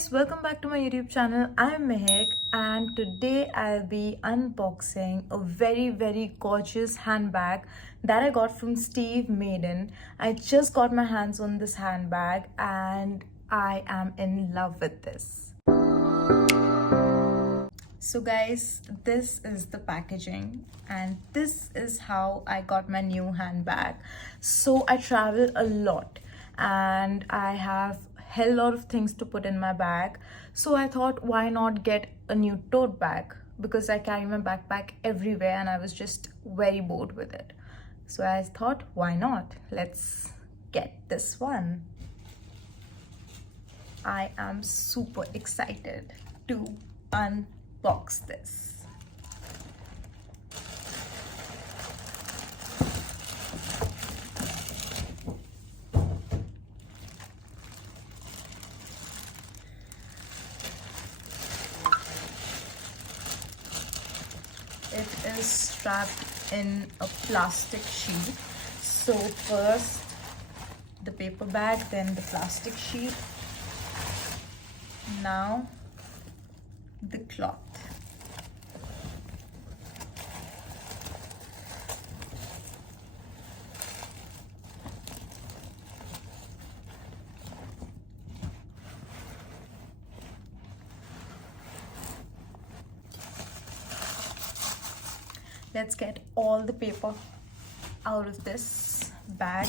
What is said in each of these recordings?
guys, welcome back to my YouTube channel. I'm Mehek and today I'll be unboxing a very gorgeous handbag that I got from Steve Madden. I just got my hands on this handbag and I am in love with this. So guys, this is the packaging and this is how I got my new handbag. So I travel a lot and I have hell lot of things to put in my bag, so I thought why not get a new tote bag, because I carry my backpack everywhere and I was just very bored with it. So I thought why not, let's get this one. I am super excited to unbox this. It is strapped in a plastic sheet. So first the paper bag, then the plastic sheet, now the cloth. Let's get all the paper out of this bag.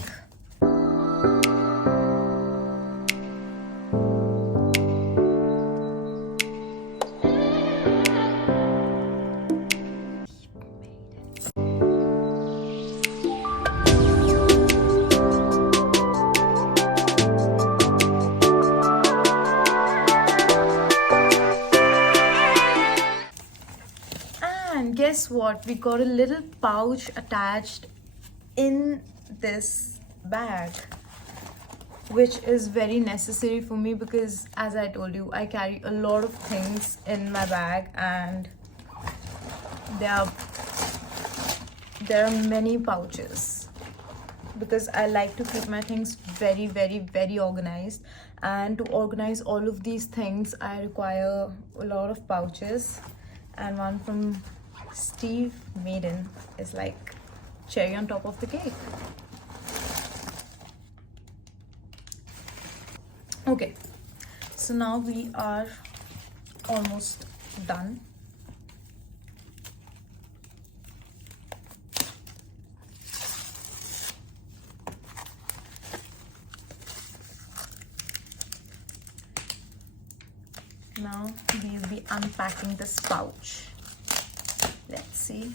And guess what? We got a little pouch attached in this bag, which is very necessary for me because, as I told you, I carry a lot of things in my bag and there are many pouches because I like to keep my things very organized, and to organize all of these things I require a lot of pouches, and one from Steve Madden is like cherry on top of the cake. Okay, so now we are almost done. Now we'll be unpacking this pouch. Let's see.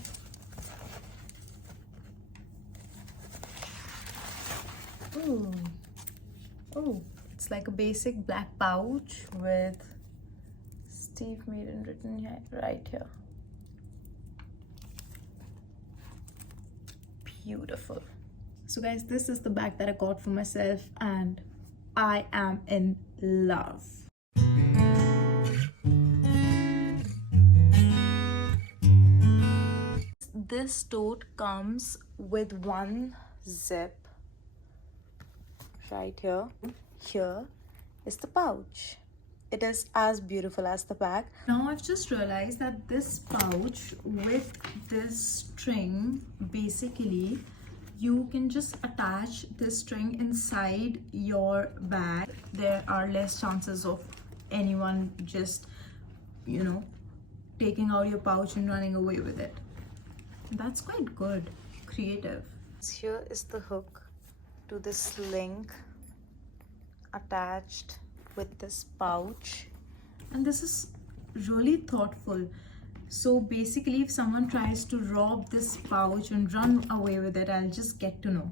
Oh, it's like a basic black pouch with Steve Madden written here, right here. Beautiful. So guys, this is the bag that I got for myself and I am in love. This tote comes with one zip right here. Here is the pouch. It is as beautiful as the bag. Now I've just realized that this pouch with this string, basically you can just attach this string inside your bag. There are less chances of anyone just, taking out your pouch and running away with it. That's quite good, creative. Here is the hook to this link attached with this pouch, and this is really thoughtful. So basically, if someone tries to rob this pouch and run away with it, I'll just get to know.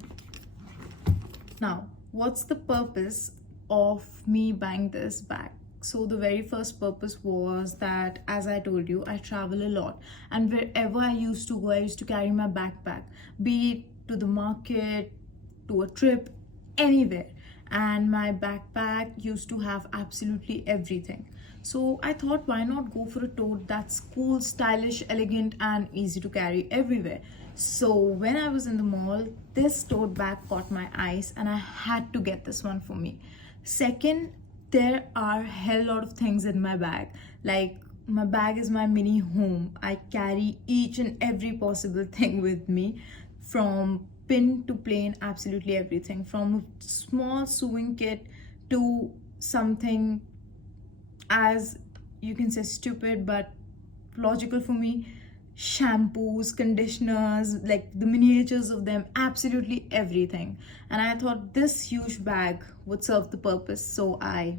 Now, what's the purpose of me buying this bag? So the very first purpose was that, as I told you, I travel a lot, and wherever I used to go, I used to carry my backpack, be it to the market, to a trip, anywhere, and my backpack used to have absolutely everything. So I thought, why not go for a tote that's cool, stylish, elegant, and easy to carry everywhere. So when I was in the mall, this tote bag caught my eyes and I had to get this one for me. Second, there are a hell lot of things in my bag. Like, my bag is my mini home. I carry each and every possible thing with me, from pin to plane, absolutely everything, from a small sewing kit to something as, you can say, stupid but logical for me, shampoos, conditioners, like the miniatures of them, absolutely everything. And I thought this huge bag would serve the purpose, so I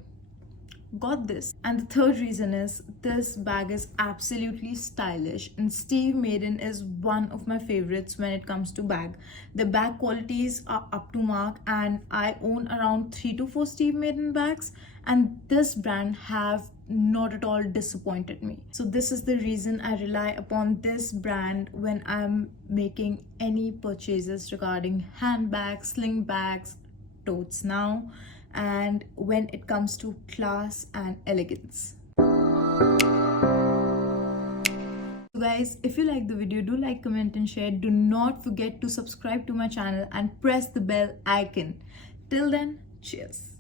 got this. And the third reason is this bag is absolutely stylish, and Steve Madden is one of my favorites when it comes to bag. The bag qualities are up to mark, and I own around 3 to 4 Steve Madden bags, and this brand have not at all disappointed me. So this is the reason I rely upon this brand when I'm making any purchases regarding handbags, sling bags, totes now, and when it comes to class and elegance. So guys, if you like the video, do like, comment and share. Do not forget to subscribe to my channel and press the bell icon. Till then, cheers.